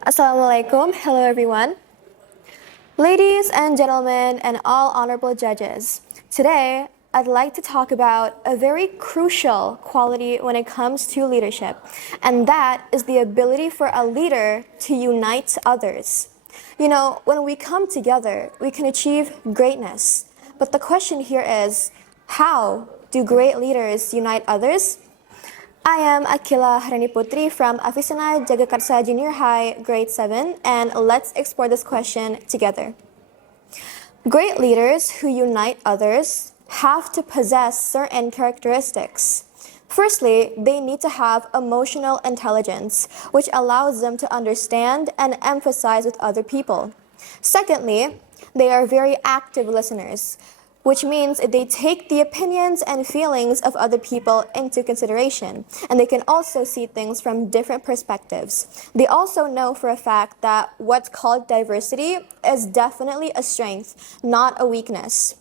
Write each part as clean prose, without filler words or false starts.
Assalamualaikum. Hello, everyone. Ladies and gentlemen, and all honorable judges, today I'd like to talk about a very crucial quality when it comes to leadership, and that is the ability for a leader to unite others. You know, when we come together, we can achieve greatness. But the question here is, how do great leaders unite others? I am Aquilla Khairani Putri from Avicenna Jagakarsa Junior High, grade 7, and let's explore this question together. Great leaders who unite others have to possess certain characteristics. Firstly, they need to have emotional intelligence, which allows them to understand and empathize with other people. Secondly, they are very active listeners, which means they take the opinions and feelings of other people into consideration, and they can also see things from different perspectives. They also know for a fact that what's called diversity is definitely a strength, not a weakness.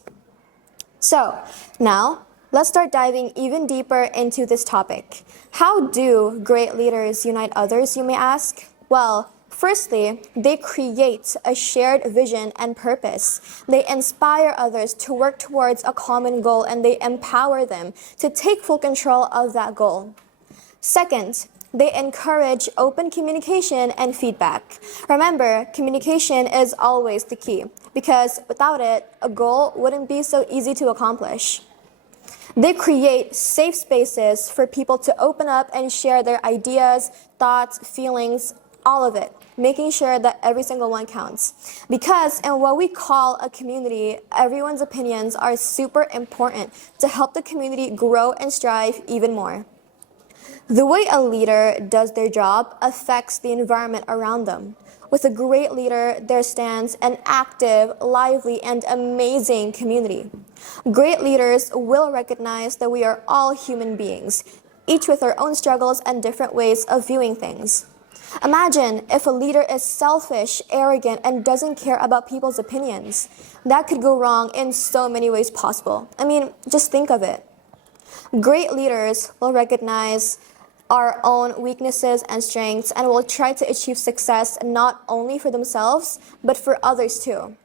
So, now, let's start diving even deeper into this topic. How do great leaders unite others, you may ask? Well, firstly, they create a shared vision and purpose. They inspire others to work towards a common goal, and they empower them to take full control of that goal. Second, they encourage open communication and feedback. Remember, communication is always the key, because without it, a goal wouldn't be so easy to accomplish. They create safe spaces for people to open up and share their ideas, thoughts, feelings, all of it, making sure that every single one counts. Because in what we call a community, everyone's opinions are super important to help the community grow and strive even more. The way a leader does their job affects the environment around them. With a great leader, there stands an active, lively, and amazing community. Great leaders will recognize that we are all human beings, each with our own struggles and different ways of viewing things. Imagine if a leader is selfish, arrogant, and doesn't care about people's opinions. That could go wrong in so many ways possible. I mean, just think of it. Great leaders will recognize our own weaknesses and strengths and will try to achieve success not only for themselves, but for others too.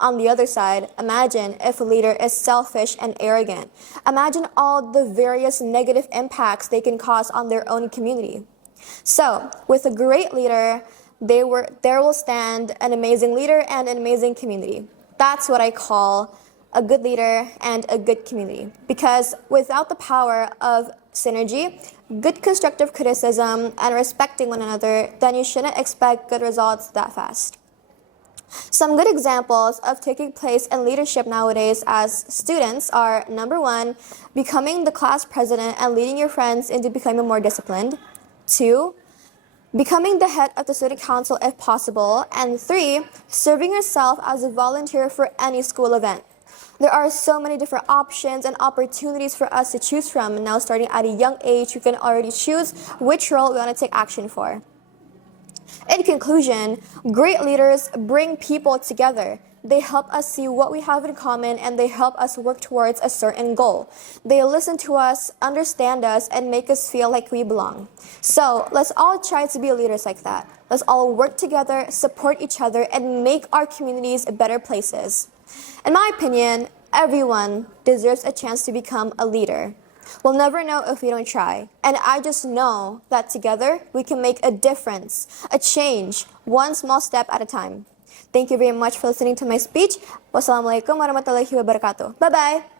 On the other side, imagine if a leader is selfish and arrogant. Imagine all the various negative impacts they can cause on their own community. So, with a great leader, there will stand an amazing leader and an amazing community. That's what I call a good leader and a good community. Because without the power of synergy, good constructive criticism, and respecting one another, then you shouldn't expect good results that fast. Some good examples of taking place in leadership nowadays as students are, number 1, becoming the class president and leading your friends into becoming more disciplined. 2, becoming the head of the student council if possible. And 3, serving yourself as a volunteer for any school event. There are so many different options and opportunities for us to choose from. Now, starting at a young age, we can already choose which role we want to take action for. In conclusion, great leaders bring people together. They help us see what we have in common, and they help us work towards a certain goal. They listen to us, understand us, and make us feel like we belong. So let's all try to be leaders like that. Let's all work together, support each other, and make our communities better places. In my opinion, everyone deserves a chance to become a leader. We'll never know if we don't try. And I just know that together we can make a difference, a change, one small step at a time. Thank you very much for listening to my speech. Wassalamualaikum warahmatullahi wabarakatuh. Bye-bye.